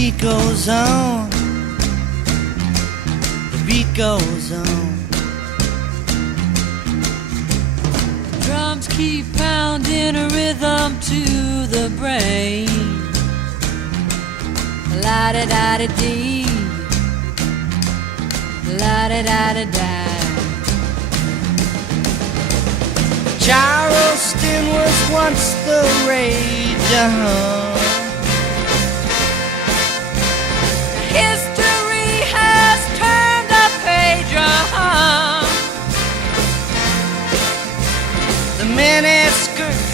beat goes on, the beat goes on. Drums keep pounding a rhythm to the brain. La-da-da-da-dee, la-da-da-da-da. Charleston was once the rage, History has turned a page, The mini skirts,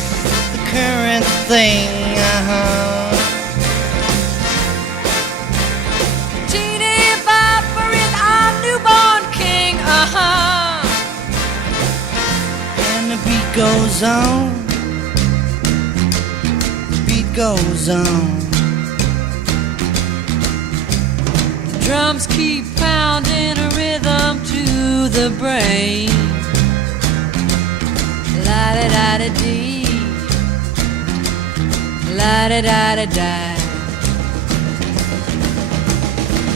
the current thing, Teeny Bopper is our newborn king, And the beat goes on, the beat goes on. Drums keep pounding a rhythm to the brain. La-da-da-da-dee, la-da-da-da-da.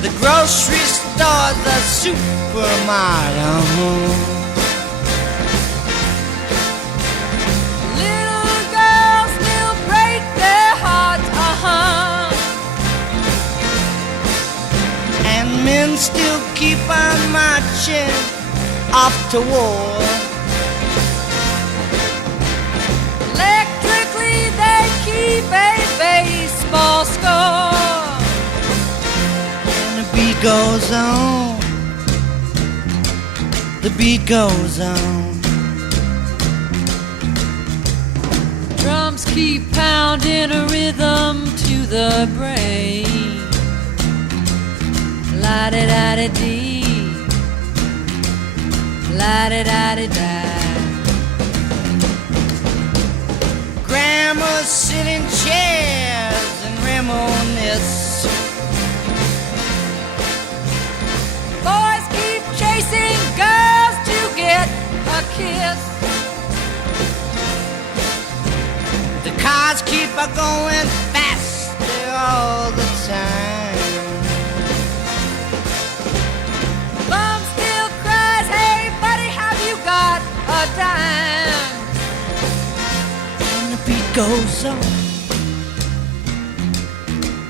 The grocery store, the supermarket, Little girls still break their hearts, And men still keep on marching off to war. Electrically they keep a baseball score. And the beat goes on, the beat goes on. Drums keep pounding a rhythm to the brain. La-da-da-da-dee, la-da-da-da-da. Grandmas sit in chairs and reminisce. Boys keep chasing girls to get a kiss. The cars keep a going faster all the time. Mom still cries, hey buddy, have you got a dime? And the beat goes on,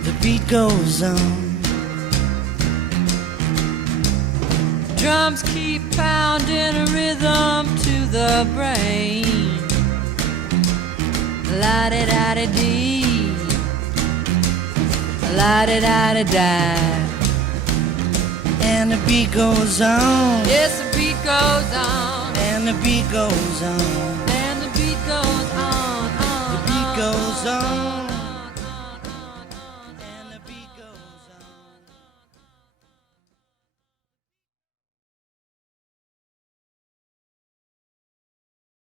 the beat goes on. Drums keep pounding a rhythm to the brain. La-da-da-da-dee, la-da-da-da-da. And the beat goes on, Yes, the beat goes on, and the beat goes on, and the beat goes on, the beat goes on.